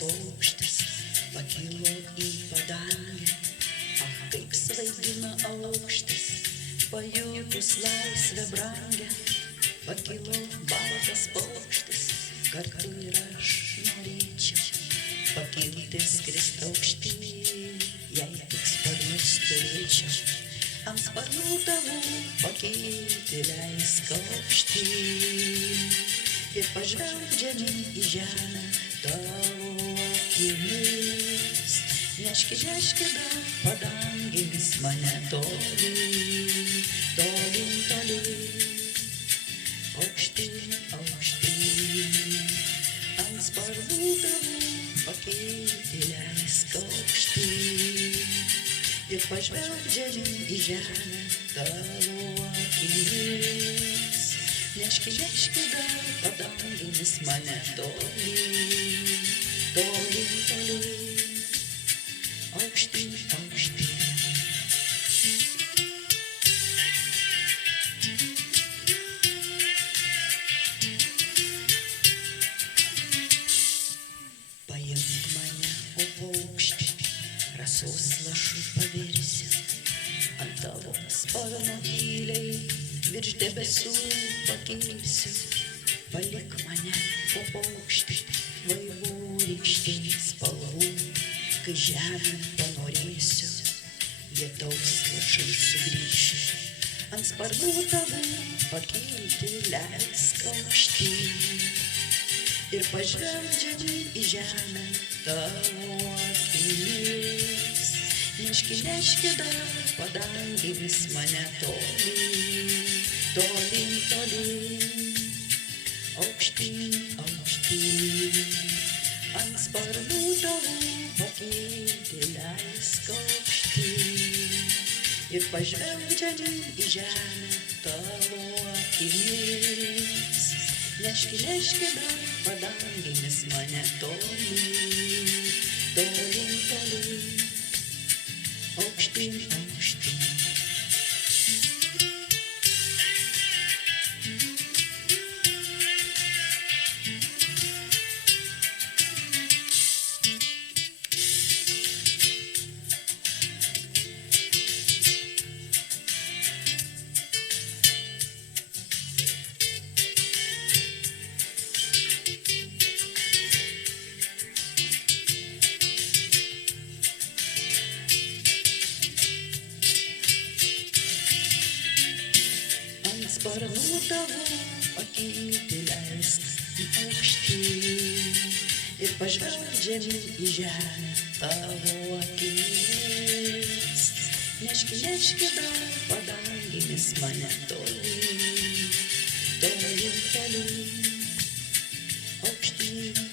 paukštis pakilo į padangę. Ach, kaip svaigina aukštis, pajutus laisvę brangę. Pakilo baltas paukštis, kartu ir aš norėčiau pakilti, skrist aukštyn, jei tik sparnus turėčiau. Ant sparnų tavų pakilti leisk aukštyn ir pažvelgt žemyn į žemę tavo akimis. Neški, neški dar padangėmis mane tolyn, tolyn, tolyn, aukštyn, aukštyn. Ant sparnų tavų pakilti leisk aukštyn ir pažvelgt žemyn į žemę tavo akimis. Neški, neški dar padangėmis mane tolyn, tolyn, tolyn, aukštyn, aukštyn. Paimk mane, o paukštį, rasos lašų pavirsiu, ant tavo sparno tyliai virš debesų pakilsiu. Palik mane, o paukštį, vaivorykštės spalvų, kai žemę panorėsiu, lietaus lašai sugrįšiu. Ant sparnų tavų pakilti leisk aukštyn ir pažvelgt žemyn į žemę tavo akimis. Neški, neški dar padangėmis mane tolyn, tolyn, tolyn, aukštyn, aukštyn. Ant sparnų tavų pakilti leisk aukštyn ir pažvelgt žemyn į žemę tavo akimis. Neški, neški dar padangėmis mane tolyn, tolyn, tolyn, aukštyn, aukštyn. Sparnų tavų pakilti leisk aukštyn ir pažvelgt žemyn į žemę tavo akimis. Neški, neški dar padangėmis mane tolyn, tolyn, tolyn, aukštyn,